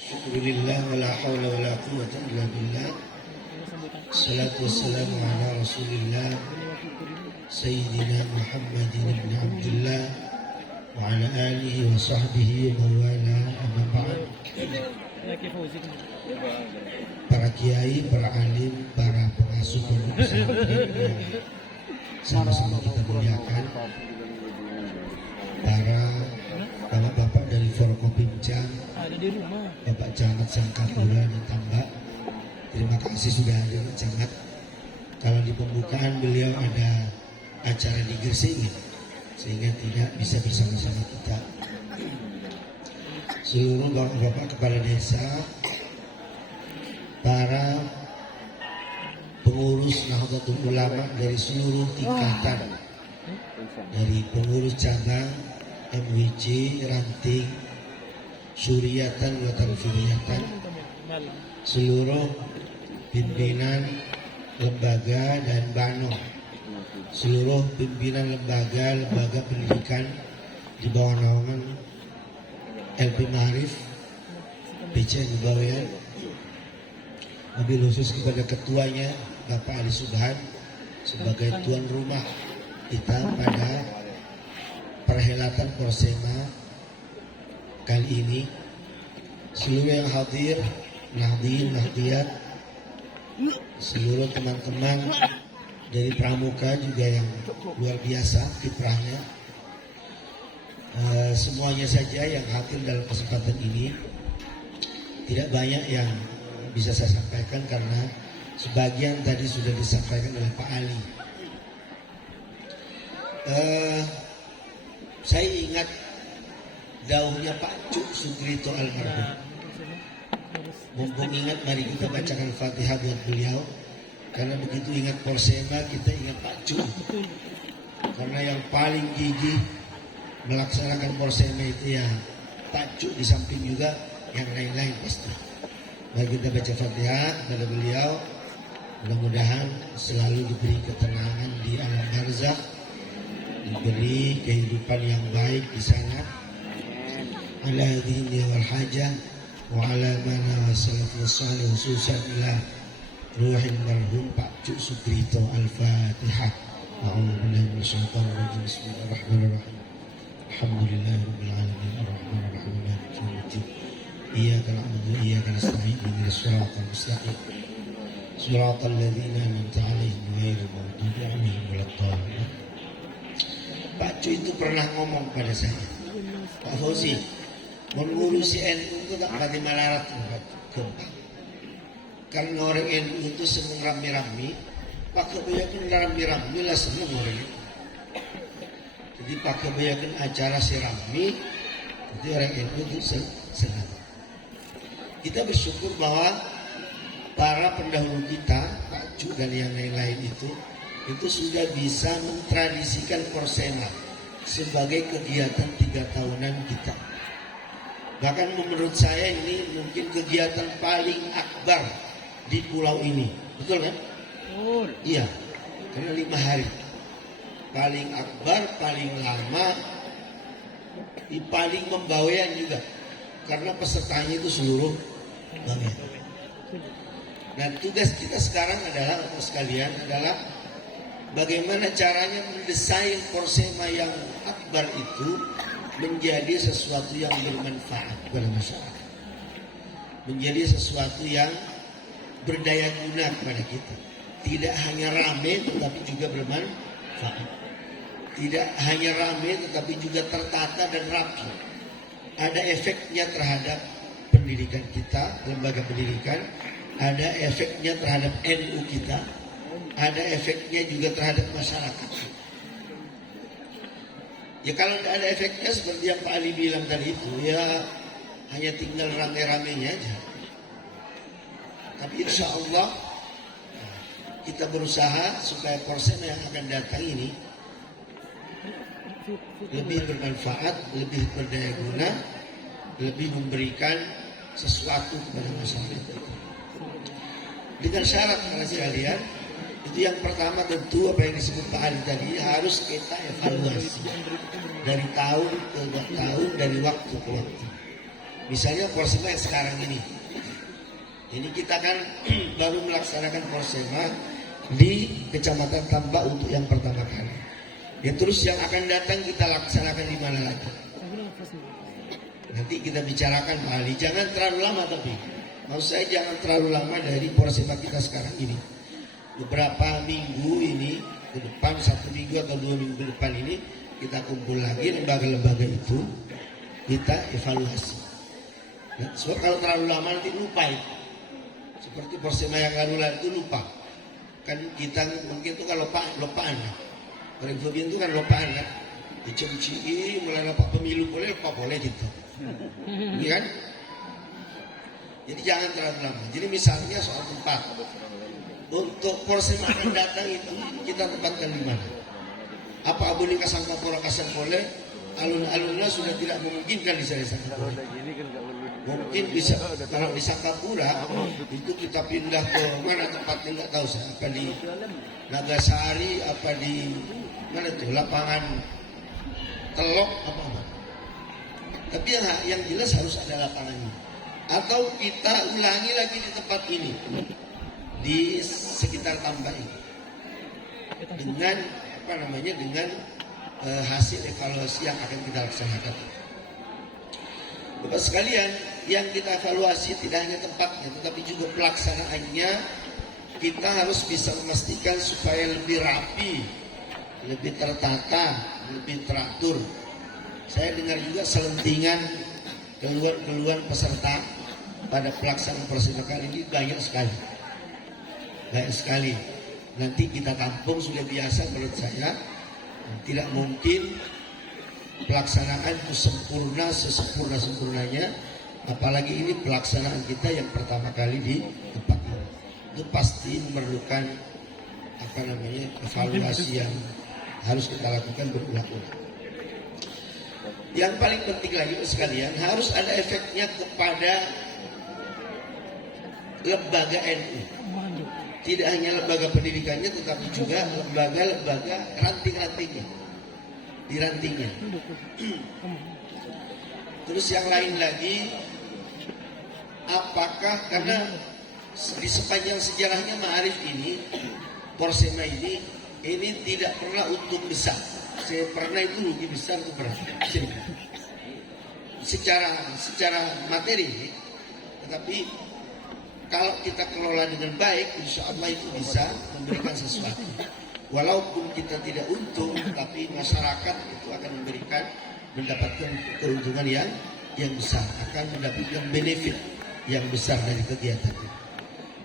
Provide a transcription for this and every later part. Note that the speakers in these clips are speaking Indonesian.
Alhamdulillah wa la hawla wa la quwwata illa billah. Salatu wassalamu ala Rasulillah Sayyidina Muhammadin ibn Abdullah wa ala alihi wa sahbihi wa wala amma ba'd. Para kiai, para alim, para pengasuh pondok pesantren yang sama-sama kita muliakan, para bapak-bapak dari Forkopimda, Bapak Camat Sangkapura dan Tambak, terima kasih sudah hadir Camat. Kalau di pembukaan beliau ada acara di Gresik sehingga tidak bisa bersama-sama kita. Seluruh bapak-bapak kepala desa, para pengurus Nahdlatul Ulama dari seluruh tingkatan, dari pengurus cabang, MWC, ranting, Suryatan, Watan Suryatan, seluruh pimpinan lembaga dan Bano, seluruh pimpinan lembaga pendidikan di bawah naungan LP Ma'arif, PCN Bawean, wabil khusus kepada ketuanya Bapak Ali Subhan sebagai tuan rumah kita pada perhelatan Porsema kali ini, seluruh yang hadir, Nahdien, Nahdiyat, seluruh teman-teman dari Pramuka juga yang luar biasa kiprahnya, semuanya saja yang hadir dalam kesempatan ini. Tidak banyak yang bisa saya sampaikan karena sebagian tadi sudah disampaikan oleh Pak Ali. Saya ingat dauhnya Pak Cuk Sukrito almarhum. Mumpung ingat, mari kita bacakan Fatihah buat beliau. Karena begitu ingat Porsema, kita ingat Pak Cuk. Karena yang paling gigih melaksanakan Porsema itu ya Pak Cuk, di samping juga yang lain-lain pasti. Mari kita baca Fatihah kepada beliau. Mudah-mudahan selalu diberi ketenangan di alam barzakh, diberi kehidupan yang baik di sana. Ala dini wal hajah wa ala mana wa salatu wassalam khususan ila ruhin marhum Pak Cuk Sukrito. Al-Fatihah. A'udzubillahi minasyaitonir rajim. Bismillahirrahmanirrahim. Alhamdulillahirabbil alamin arrahmanir rahim maliki yaumiddin. Iyyaka na'budu wa iyyaka nasta'in ihdinas siratal mustaqim. Siratal ladzina an'amta 'alaihim ghairil maghdubi 'alaihim waladdallin. Pak Cuk itu pernah ngomong pada saya, Pak Fauzi, mengurusi NU itu tak pati malarat gampang. Karena orang NU itu senang rame-rame, Pak kebanyakan rame-rame lah senang orang itu. Jadi Pak kebanyakan acara si rame, jadi orang NU itu senang. Kita bersyukur bahwa para pendahulu kita, Pak Cuk dan yang lain-lain itu sudah bisa mentradisikan Porsema sebagai kegiatan 3 tahunan kita. Bahkan menurut saya ini mungkin kegiatan paling akbar di pulau ini. Betul kan? Betul. Iya, karena 5 hari. Paling akbar, paling lama, paling membawean juga. Karena pesertanya itu seluruh bawean. Nah, tugas kita sekarang adalah, sekalian, adalah bagaimana caranya mendesain Porsema yang akbar itu menjadi sesuatu yang bermanfaat kepada masyarakat, menjadi sesuatu yang berdaya guna kepada kita. Tidak hanya ramai tetapi juga bermanfaat. Tidak hanya ramai tetapi juga tertata dan rapi. Ada efeknya terhadap pendidikan kita, lembaga pendidikan. Ada efeknya terhadap NU kita. Ada efeknya juga terhadap masyarakat. Ya kalau tidak ada efeknya seperti yang Pak Ali bilang tadi itu, ya hanya tinggal rame-ramenya aja. Tapi insya Allah kita berusaha supaya Porsema yang akan datang ini lebih bermanfaat, lebih berdaya guna, lebih memberikan sesuatu kepada masyarakat. Dengan syarat para sekalian, itu yang pertama tentu apa yang disebut Pak Ali tadi harus kita evaluasi dari tahun ke tahun, dari waktu ke waktu. Misalnya Porsema yang sekarang ini kita kan baru melaksanakan Porsema di Kecamatan Tambak untuk yang pertama kali. Ya terus yang akan datang kita laksanakan di mana lagi? Nanti kita bicarakan Pak Ali. Jangan terlalu lama tapi. Maksud saya jangan terlalu lama dari Porsema kita sekarang ini. Beberapa minggu ini ke depan, 1 minggu atau 2 minggu ke depan ini kita kumpul lagi lembaga-lembaga itu, kita evaluasi. Nah, so, kalau terlalu lama nanti lupa itu. Seperti Porsema yang lalu itu lupa. Kan kita mungkin itu kan lupaan. Orang itu kan lupaan kan. Dicemci mulai dapat pemilu boleh apa boleh gitu. Iya kan? Jadi jangan terlalu lama. Jadi misalnya soal tempat. Untuk Porsema akan datang itu kita tempatkan di mana? Apa boleh Kasangkapura Kasangpole? Alun-alunnya sudah tidak memungkinkan di sana. Mungkin bisa kalau di Sangkapura itu kita pindah ke mana tempatnya nggak tahu saya. Apa di Nagasari? Apa di mana tuh? Lapangan Telok apa? Tapi yang jelas harus ada lapangannya. Atau kita ulangi lagi di tempat ini. Di sekitar Tambak ini dengan dengan hasil evaluasi yang akan kita laksanakan. Bapak sekalian, yang kita evaluasi tidak hanya tempatnya tetapi juga pelaksanaannya. Kita harus bisa memastikan supaya lebih rapi, lebih tertata, lebih teratur. Saya dengar juga selentingan keluhan peserta pada pelaksanaan Porsema kali ini banyak sekali. Nanti kita tampung sudah biasa menurut saya. Tidak mungkin pelaksanaan itu sempurna sesempurnanya. Apalagi ini pelaksanaan kita yang pertama kali di tempat ini. Itu pasti memerlukan evaluasi yang harus kita lakukan berulang-ulang. Yang paling penting lagi sekalian, harus ada efeknya kepada lembaga NU. Tidak hanya lembaga pendidikannya tetapi juga lembaga-lembaga ranting-rantingnya. Di rantingnya. Terus yang lain lagi, apakah karena di sepanjang sejarahnya Ma'arif ini, Porsema ini tidak pernah untung besar. Saya pernah itu rugi besar itu pernah. Secara materi, tetapi kalau kita kelola dengan baik, insya Allah itu bisa memberikan sesuatu. Walaupun kita tidak untung, tapi masyarakat itu akan mendapatkan keuntungan yang besar, akan mendapatkan benefit yang besar dari kegiatan itu.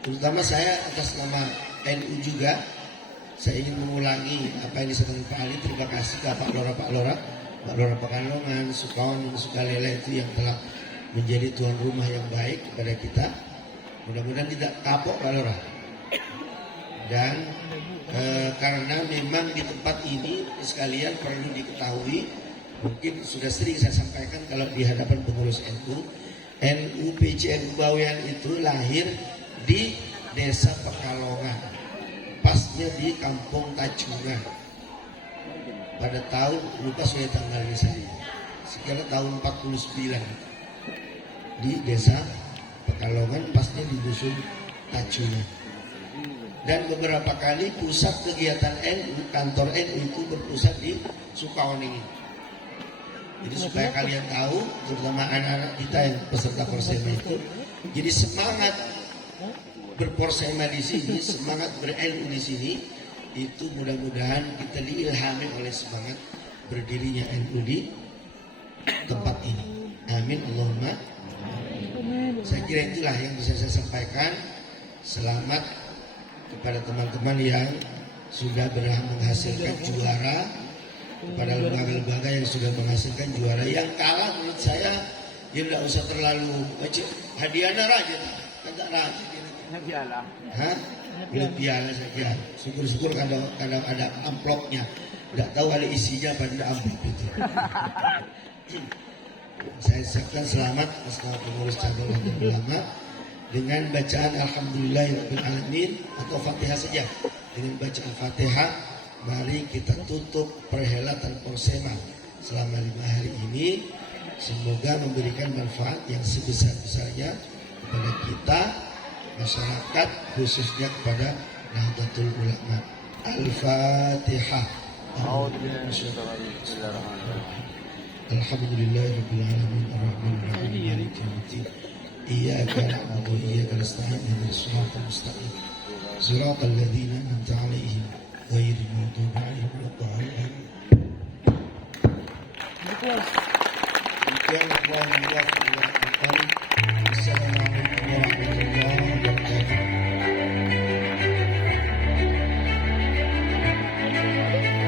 Terutama saya atas nama NU juga, saya ingin mengulangi apa yang disampaikan Pak Ali. Terima kasih ke Pak Lora Pekalongan, Sukawan, Sukalele itu yang telah menjadi tuan rumah yang baik kepada kita. Mudah-mudahan tidak kapok Pak Lora. Dan karena memang di tempat ini sekalian perlu diketahui, mungkin sudah sering saya sampaikan kalau di hadapan pengurus NU PCN Bawean itu lahir di Desa Pekalongan, pasnya di Kampung Tajungan. Pada tahun, lupa saya tanggalnya saya, sekitar tahun 49 di Desa Pekalongan, pasnya di Dusun Tajungan. Dan beberapa kali pusat kegiatan NU, kantor NU itu berpusat di Sukawoning. Jadi supaya kalian tahu, terutama anak-anak kita yang peserta Porsema itu, jadi semangat berporsema di sini, semangat ber-NU di sini, itu mudah-mudahan kita diilhami oleh semangat berdirinya NU di tempat ini. Amin Allahumma. Saya kira itulah yang bisa saya sampaikan. Selamat kepada teman-teman yang sudah berhasil menghasilkan juara, kepada lembaga-lembaga yang sudah menghasilkan juara. Yang kalah menurut saya dia tidak usah terlalu hadiahnya rajin, tidak rajin. Belum piala saja. Syukur-syukur kadang ada amplopnya. Tidak tahu ada isinya apa tidak amplop itu. Saya ucapkan selamat bersama pengurus cabang dan ulama dengan bacaan Alhamdulillahirabbil alamin atau Fatihah saja. Dengan bacaan Fatihah, mari kita tutup perhelatan Porsema selama 5 hari ini Semoga memberikan manfaat yang sebesar-besarnya kepada kita, masyarakat, khususnya kepada Nahdlatul Ulama. Al-Fatihah. Alhamdulillahirabbil alamin arrahmanir rahim maliki yaumiddin. Iyyaka na'budu wa iyyaka nasta'in ihdinas siratal mustaqim. Siratal ladzina an'amta 'alaihim ghairil maghdubi 'alaihim waladdallin. Demikian Allah